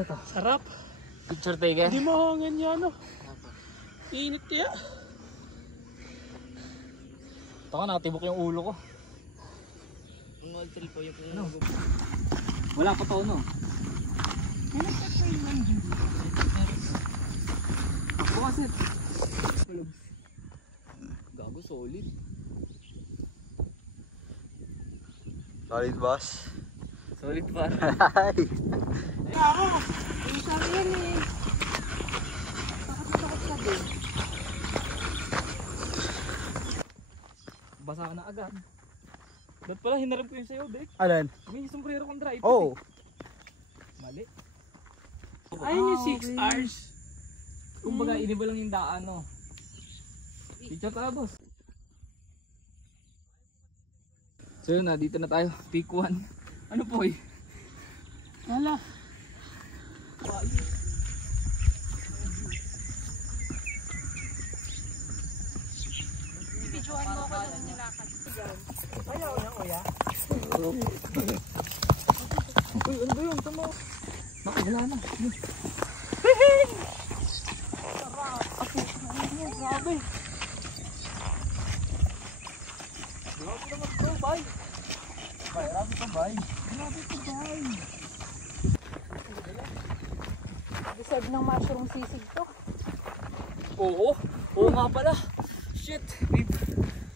Ano to? Sarap. Picture taken? Hindi mo hangin yan, no? Init kaya. Ito ka, nakatibok yung ulo ko. Ang old trail po yung ano? Wala pa to, no? Ano pa trail man dito? Ako kasi. Gago, solid. Solid, boss. Solid pa. Ako! Yung sabi yan eh. Takot ka din. Basa ka na agad. Ba't pala hinarap ko yung sayo, Dek? Alin? May sombrero kong dry. Oh. Mali. Ayun yung 6 hours. Kumbaga, iniba lang yung daan, no? Picture tayo, boss. So yun na, dito na tayo. Peak 1. Ano po eh? Wala. Bibidyoan mo ako yung nilakad. Ayaw na, kuya. Uy, ano ba yun? Tama. Nakagala na. Hihing! Sarap. Grabe. Grabe naman to, bay. Grabe to, bay. Grabe to, bay. Deserve ng mushroom sisig to. Oo. Oo nga pala. Shit. Babe.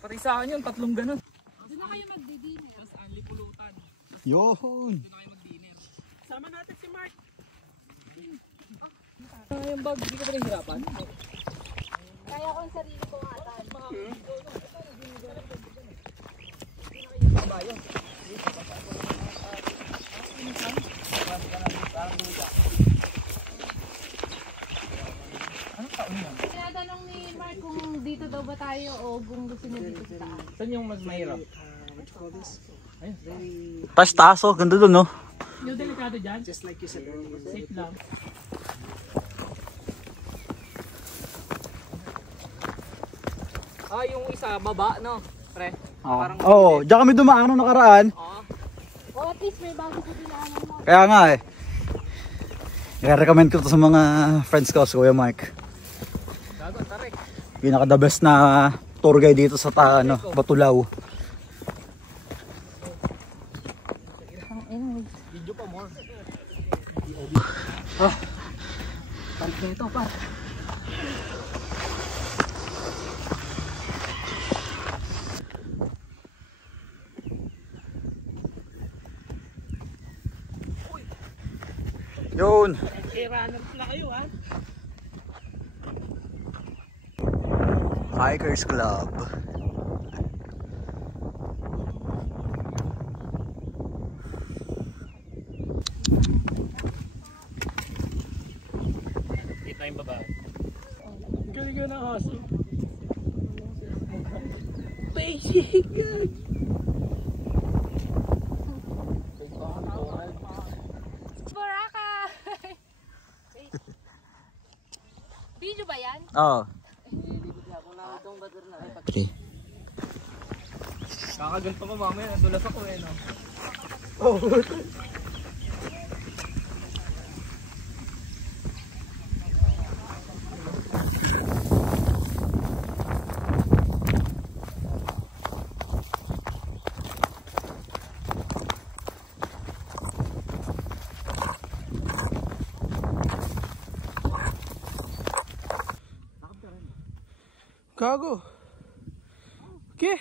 Pati sa akin yun, 3 ganun. Doon na kayo magdi-dinner. Tapos ang lipulutan. Yun. Doon na kayo mag-dinner. Sama natin si Mark. Yung bag, hindi ka ba nahihirapan? Kaya ko yung sarili ko atan. Tinatanong ni Mark kung dito daw ba tayo o kung gusto niya dito sa taas. Saan yung mas mahirap? Ayun. Taas-taas, oh. Ganda dun, no? Yung delikado dyan? Just like you said earlier. Safe lang. Ah, yung isa, baba, no? Pre? Parang Oh, diyan kami dumaan nung nakaraan. Oo. O at least may bago sa dinaanan mo. Kaya nga eh. I-recommend ko to sa mga friends ko, si Kuya Mike. Gago, tarik. Pinaka the best na tour guide dito sa Batulao. Video pa more. Ah. Tarik na ito, pa. Yun. Runner na kayo ha. Hikers Club. Kita yung baba. Galing ka ng aso. Basic yan. Baraka! Video ba yan? Oo. Kakaganto ko mamaya, nadulas ako eh, no? Oh. Gago. Okay.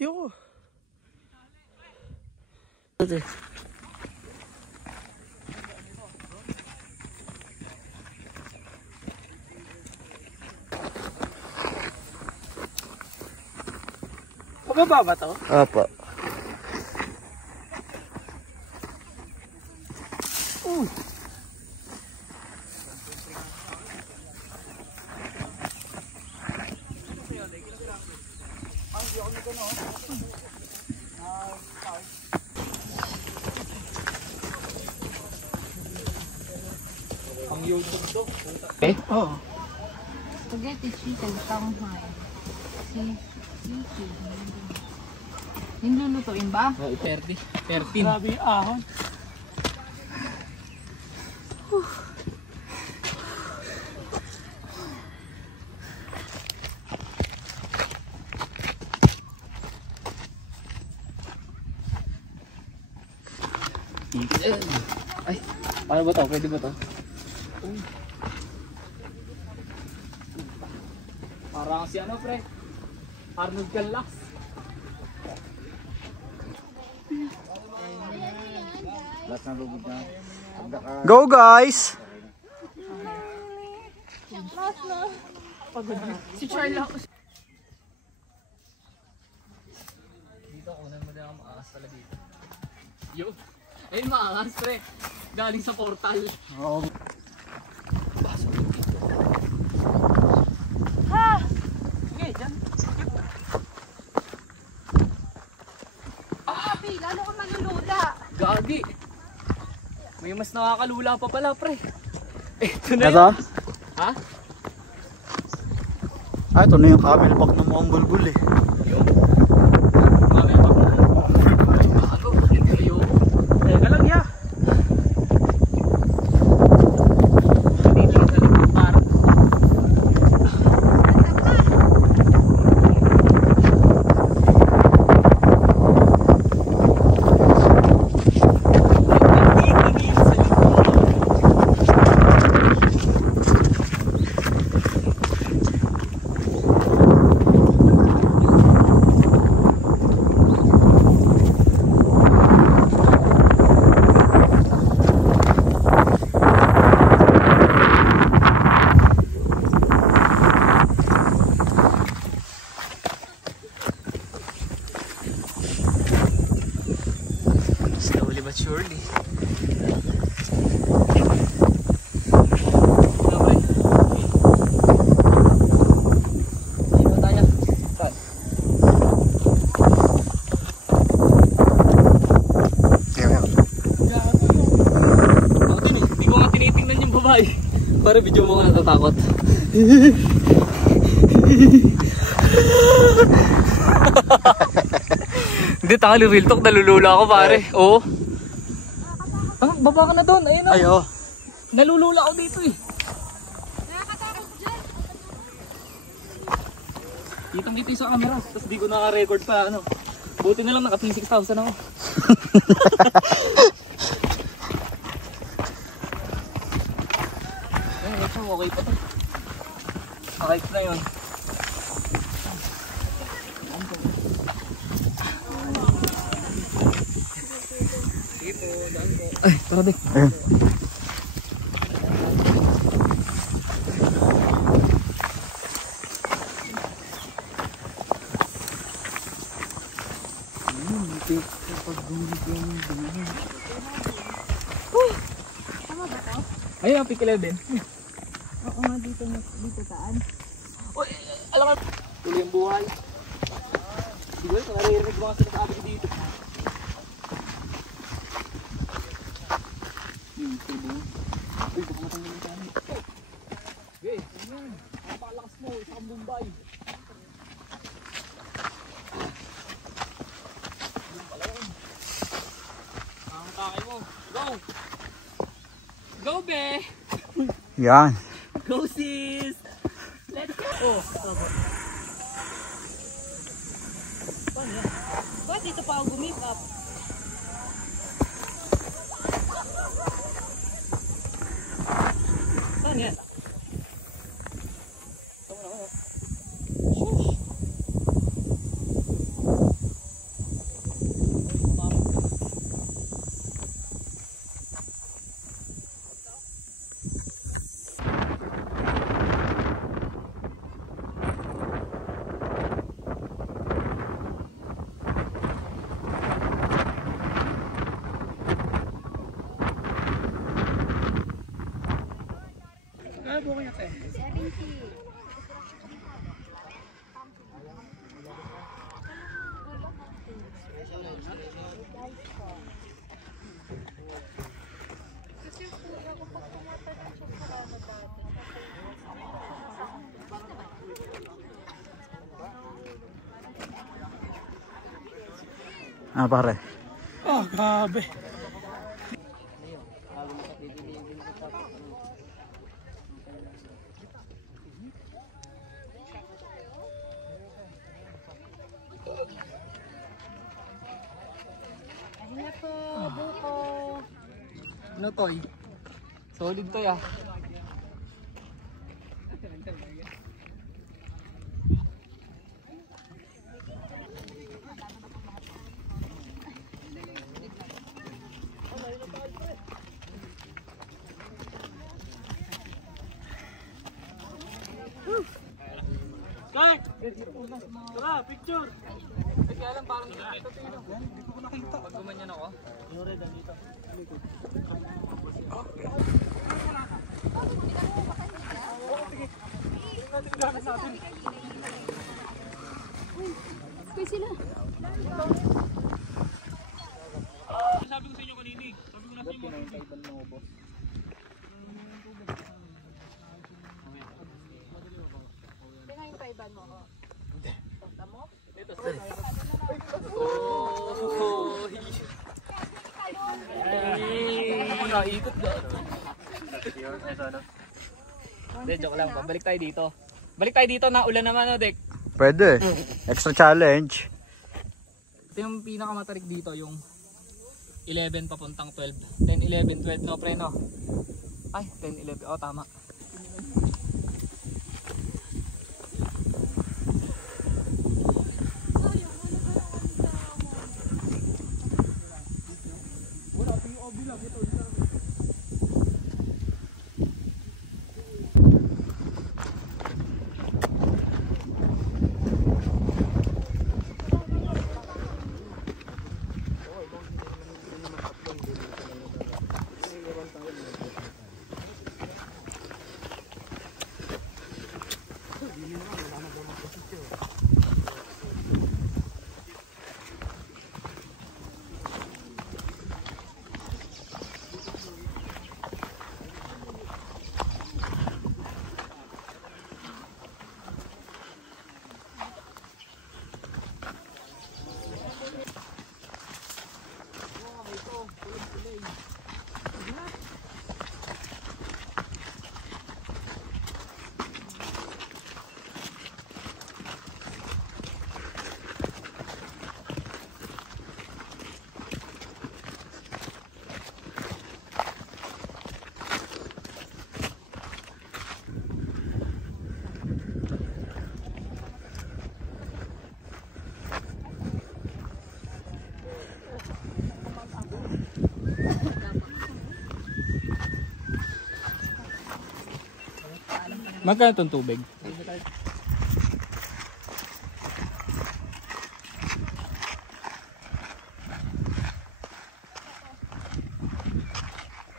Ayoko. Pababa ba to? Apa. Ang YouTube to. Eh? Oo. Spaghetti chicken Shanghai. Yung lulutuin ba? Oh, 30. 13. Grabe yung ahon. Ay, paano ba to? Pwede ba to? Parang si ano, pre? Arnold Galax. Go guys! Si Charlotte. Dito, kunan mo na ang maangas pala dito. Yo! Ayun, maangas, pre. Galing sa portal. Oo. Sige, dyan. Papi, lalo ka malulula. Gagi. May mas nakakalula pa pala, pre. Ito na Ito? yun. Ha? Ah, ito na yung camelback ng mukhang bulbul eh. Mami, bago. Ayun. Teka lang, ya. Dito lang sa likod, par. Slowly but surely. Hindi ko nga tinitingnan yung babae. Para video mo nga natatakot. Hindi, tangali real talk, nalulula ako pare. Oo. Ah, baba ka na doon. Ayun o. Ayo. Nalulula ako dito eh. Kitang kita sa camera. Tapos di ko naka-record pa ano. Buti na lang naka 6,000 ako. Ayun, okay pa to. Okay na yun. Ay, tara din. Ayun. Ayun ang pikilaw din. Oo nga, dito saan? Uy, alam ka. Tuloy ang buhay. Siguro, naririnig mo nga sinasabi ko dito. Uy, baka matanggal yung kami. Okay, ayan. Napakalakas mo, isa kang Bombay. Ayun pala yun. Ang takay mo. Go! Go, be! Yan. Go, sis! Let's go! Oh, tama. Paano yan? Ba't dito pa ako gumip up? Paano yan? Tama na ako. Ano po kaya kayo? Ah, pare. Oh, grabe. Ano toy? Solid to ya. Kaya! Tara, picture! Kaya lang parang dito tingin ako. Hindi ko nakita. Pag gumanyan ako. Kaya sila. Sabi ko sa inyo kanini. Sabi ko na sa inyo. Tingnan yung kaiban mo ko. Punta mo? Oh! Nakaikot na. Hindi, joke lang. Balik tayo dito. Balik tayo dito. Naulan naman, no, Dek? Pwede. Extra challenge. Ito yung pinakamatarik dito, yung 11 papuntang 12. 10, 11, 12, no, pre, no? Ay, 10, 11. Oh, tama. Magkano itong tubig?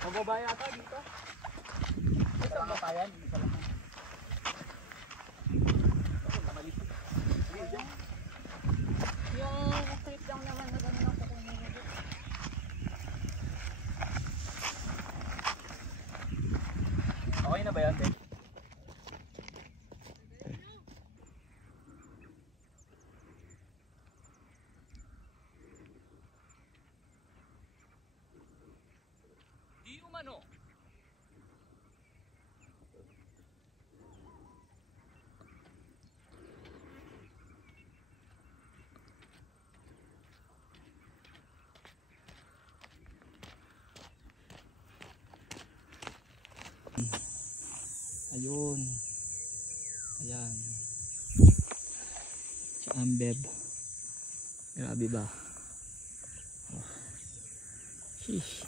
Mababa yata dito. Ito ang matayan. Yung trip lang naman na gano'n ako kunin. Okay na ba yan, Dek? Di umano. Ayun. Ayan. Si Ambeb. Grabe ba? Oh. Sheesh.